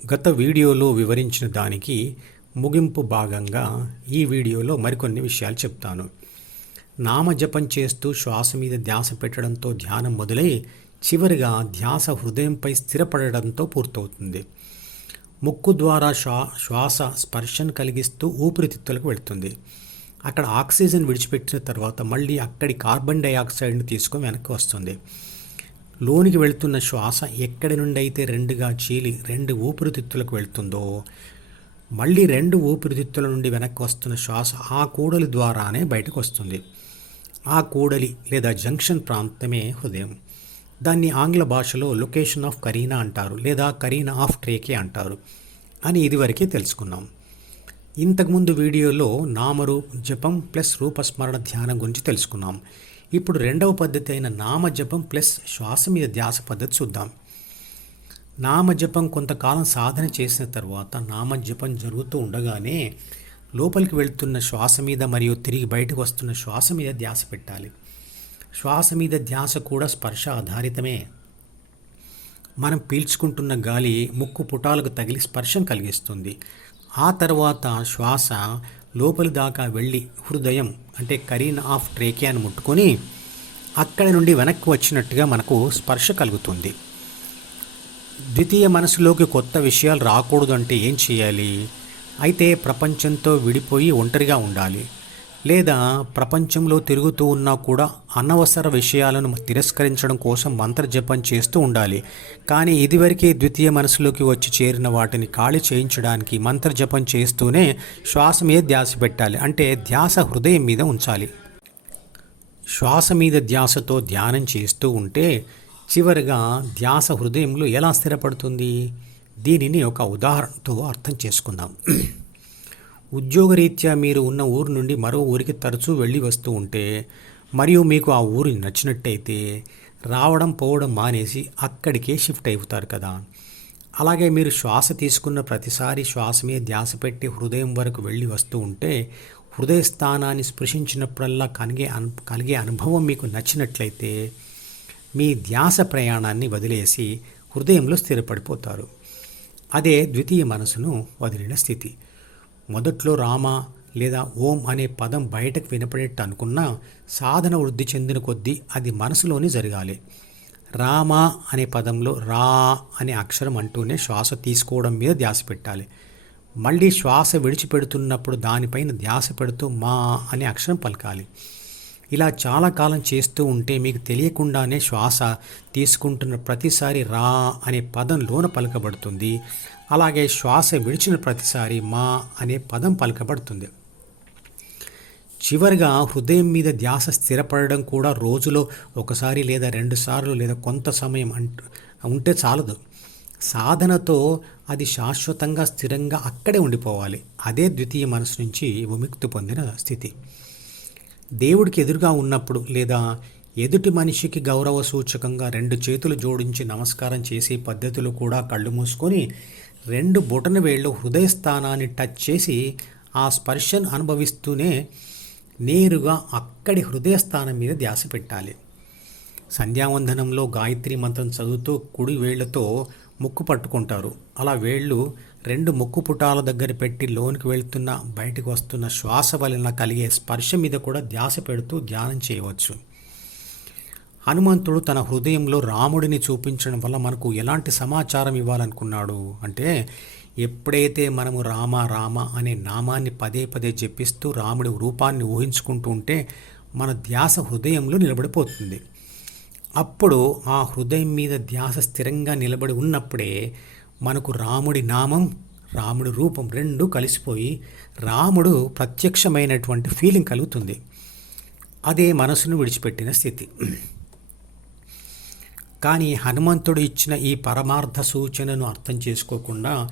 గత వీడియోలో వివరించిన దానికి ముగింపు భాగంగా ఈ వీడియోలో మరికొన్ని విషయాలు చెప్తాను. నామజపం చేస్తూ శ్వాస మీద ధ్యాస పెట్టడంతో ధ్యానం మొదలై చివరిగా ధ్యాస హృదయంపై స్థిరపడడంతో పూర్తవుతుంది. ముక్కు ద్వారా శ్వా శ్వాస స్పర్శను కలిగిస్తూ ఊపిరితిత్తులకు వెళుతుంది. అక్కడ ఆక్సిజన్ విడిచిపెట్టిన తర్వాత మళ్ళీ అక్కడి కార్బన్ డైఆక్సైడ్ను తీసుకొని వెనక్కి వస్తుంది. లోనికి వెళుతున్న శ్వాస ఎక్కడి నుండి అయితే రెండుగా చీలి రెండు ఊపిరితిత్తులకు వెళ్తుందో మళ్ళీ రెండు ఊపిరితిత్తుల నుండి వెనక్కి వస్తున్న శ్వాస ఆ కూడలి ద్వారానే బయటకు వస్తుంది. ఆ కూడలి లేదా జంక్షన్ ప్రాంతమే హృదయం. దాన్ని ఆంగ్ల భాషలో లొకేషన్ ఆఫ్ కరీనా అంటారు లేదా కరీనా ఆఫ్ ట్రేకే అంటారు అని ఇదివరకే తెలుసుకున్నాం. ఇంతకుముందు వీడియోలో నామరు జపం ప్లస్ రూపస్మరణ ధ్యానం గురించి తెలుసుకున్నాం. ఇప్పుడు రెండవ పద్ధతి అయిన నామజపం ప్లస్ శ్వాస మీద ధ్యాస పద్ధతి చూద్దాం. నామజపం కొంతకాలం సాధన చేసిన తర్వాత నామజపం జరుగుతూ ఉండగానే లోపలికి వెళ్తున్న శ్వాస మీద మరియు తిరిగి బయటకు వస్తున్న శ్వాస మీద ధ్యాస పెట్టాలి. శ్వాస మీద ధ్యాస కూడా స్పర్శ ఆధారితమే. మనం పీల్చుకుంటున్న గాలి ముక్కు పుటాలకు తగిలి స్పర్శం కలిగిస్తుంది. ఆ తర్వాత శ్వాస లోపలి దాకా వెళ్ళి హృదయం అంటే కరీన్ ఆఫ్ ట్రేకియాను ముట్టుకొని అక్కడి నుండి వెనక్కి వచ్చినట్టుగా మనకు స్పర్శ కలుగుతుంది. ద్వితీయ మనసులోకి కొత్త విషయాలు రాకూడదు అంటే ఏం చేయాలి? అయితే ప్రపంచంతో విడిపోయి ఒంటరిగా ఉండాలి. లేదా ప్రపంచంలో తిరుగుతూ ఉన్నా కూడా అనవసర విషయాలను తిరస్కరించడం కోసం మంత్రజపం చేస్తూ ఉండాలి. కానీ ఇదివరకే ద్వితీయ మనసులోకి వచ్చి చేరిన వాటిని ఖాళీ చేయించడానికి మంత్రజపం చేస్తూనే శ్వాస మీద ధ్యాస పెట్టాలి. అంటే ధ్యాస హృదయం మీద ఉంచాలి. శ్వాస మీద ధ్యాసతో ధ్యానం చేస్తూ ఉంటే చివరిగా ధ్యాస హృదయంలో ఎలా స్థిరపడుతుంది? దీనిని ఒక ఉదాహరణతో అర్థం చేసుకుందాం. ఉద్యోగరీత్యా మీరు ఉన్న ఊరు నుండి మరో ఊరికి తరచూ వెళ్ళి వస్తూ ఉంటే మరియు మీకు ఆ ఊరు నచ్చినట్టయితే రావడం పోవడం మానేసి అక్కడికే షిఫ్ట్ అవుతారు కదా. అలాగే మీరు శ్వాస తీసుకున్న ప్రతిసారి శ్వాస మీద ధ్యాస పెట్టి హృదయం వరకు వెళ్ళి వస్తూ ఉంటే హృదయ స్థానాన్ని స్పృశించినప్పుడల్లా కలిగే అను కలిగే అనుభవం మీకు నచ్చినట్లయితే మీ ధ్యాస ప్రయాణాన్ని వదిలేసి హృదయంలో స్థిరపడిపోతారు. అదే ద్వితీయ మనసును వదిలిన స్థితి. మొదట్లో రామ లేదా ఓం అనే పదం బయటకు వినపడేట్టు అనుకున్నా సాధన వృద్ధి చెందిన కొద్దీ అది మనసులోనే జరగాలి. రామ అనే పదంలో రా అనే అక్షరం అంటూనే శ్వాస తీసుకోవడం మీద ధ్యాస పెట్టాలి. మళ్ళీ శ్వాస విడిచిపెడుతున్నప్పుడు దానిపైన ధ్యాస పెడుతూ మా అనే అక్షరం పలకాలి. ఇలా చాలా కాలం చేస్తూ ఉంటే మీకు తెలియకుండానే శ్వాస తీసుకుంటున్న ప్రతిసారి రా అనే పదం లోన పలకబడుతుంది. అలాగే శ్వాస విడిచిన ప్రతిసారి మా అనే పదం పలకబడుతుంది. చివరిగా హృదయం మీద ధ్యాస స్థిరపడడం కూడా రోజులో ఒకసారి లేదా రెండుసార్లు లేదా కొంత సమయం ఉంటే చాలదు. సాధనతో అది శాశ్వతంగా స్థిరంగా అక్కడే ఉండిపోవాలి. అదే ద్వితీయ మనసు నుంచి విముక్తి పొందిన స్థితి. దేవుడికి ఎదురుగా ఉన్నప్పుడు లేదా ఎదుటి మనిషికి గౌరవ సూచకంగా రెండు చేతులు జోడించి నమస్కారం చేసే పద్ధతులు కూడా కళ్ళు మూసుకొని రెండు బొటన వేళ్ళు హృదయ స్థానాన్ని టచ్ చేసి ఆ స్పర్శను అనుభవిస్తూనే నేరుగా అక్కడి హృదయ స్థానం మీద ధ్యాస పెట్టాలి. సంధ్యావందనంలో గాయత్రి మంత్రం చదువుతూ కుడి వేళ్ళతో ముక్కు పట్టుకుంటారు. అలా వేళ్ళు రెండు ముక్కు పుటాల దగ్గర పెట్టి లోనికి వెళ్తున్న బయటకు వస్తున్న శ్వాస వలన కలిగే స్పర్శ మీద కూడా ధ్యాస పెడుతూ ధ్యానం చేయవచ్చు. హనుమంతుడు తన హృదయంలో రాముడిని చూపించడం వల్ల మనకు ఎలాంటి సమాచారం ఇవ్వాలనుకున్నాడు? అంటే ఎప్పుడైతే మనము రామ రామ అనే నామాన్ని పదే పదే జపిస్తూ రాముడి రూపాన్ని ఊహించుకుంటూ ఉంటే మన ధ్యాస హృదయంలో నిలబడిపోతుంది. అప్పుడు ఆ హృదయం మీద ధ్యాస స్థిరంగా నిలబడి ఉన్నప్పుడే మనకు రాముడి నామం రాముడి రూపం రెండు కలిసిపోయి రాముడు ప్రత్యక్షమైనటువంటి ఫీలింగ్ కలుగుతుంది. అదే మనసును విడిచిపెట్టిన స్థితి. కానీ హనుమంతుడు ఇచ్చిన ఈ పరమార్థ సూచనను అర్థం చేసుకోకుండా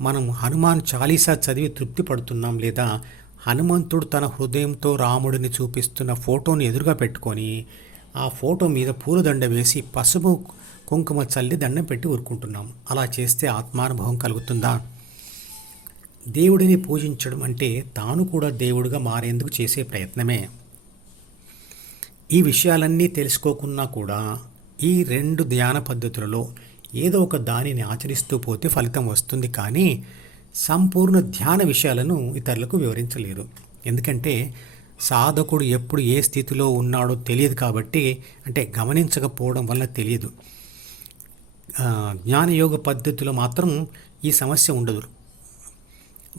మనం హనుమాన్ చాలీసా చదివి తృప్తి పడుతున్నాం లేదా హనుమంతుడు తన హృదయంతో రాముడిని చూపిస్తున్న ఫోటోని ఎదురుగా పెట్టుకొని ఆ ఫోటో మీద పూలదండ వేసి పసుపు కుంకుమ చల్లి దండం పెట్టి ఊరుకుంటున్నాం అలా చేస్తే ఆత్మానుభవం కలుగుతుందా? దేవుడిని పూజించడం అంటే తాను కూడా దేవుడిగా మారేందుకు చేసే ప్రయత్నమే. ఈ విషయాలన్నీ తెలుసుకోకున్నా కూడా ఈ రెండు ధ్యాన పద్ధతులలో ఏదో ఒక దానిని ఆచరిస్తూ పోతే ఫలితం వస్తుంది కానీ సంపూర్ణ ధ్యాన విషయాలను ఇతరులకు వివరించలేరు. ఎందుకంటే సాధకుడు ఎప్పుడు ఏ స్థితిలో ఉన్నాడో తెలియదు కాబట్టి అంటే గమనించకపోవడం వల్ల తెలియదు. జ్ఞానయోగ పద్ధతిలో మాత్రం ఈ సమస్య ఉండదు.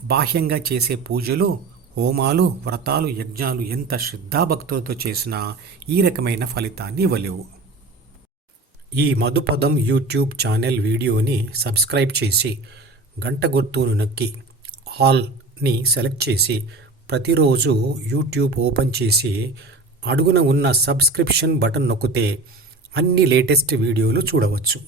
బాహ్యంగా చేసే పూజలు హోమాలు వ్రతాలు యజ్ఞాలు ఎంత శ్రద్ధాభక్తులతో చేసినా ఈ రకమైన ఫలితాన్ని ఇవ్వలేవు. ఈ మధుపదం యూట్యూబ్ ఛానల్ వీడియోని సబ్స్క్రైబ్ చేసి గంట గుర్తును నొక్కి హాల్ని సెలెక్ట్ చేసి ప్రతిరోజు యూట్యూబ్ ఓపెన్ చేసి అడుగున ఉన్న సబ్స్క్రిప్షన్ బటన్ నొక్కితే అన్ని లేటెస్ట్ వీడియోలు చూడవచ్చు.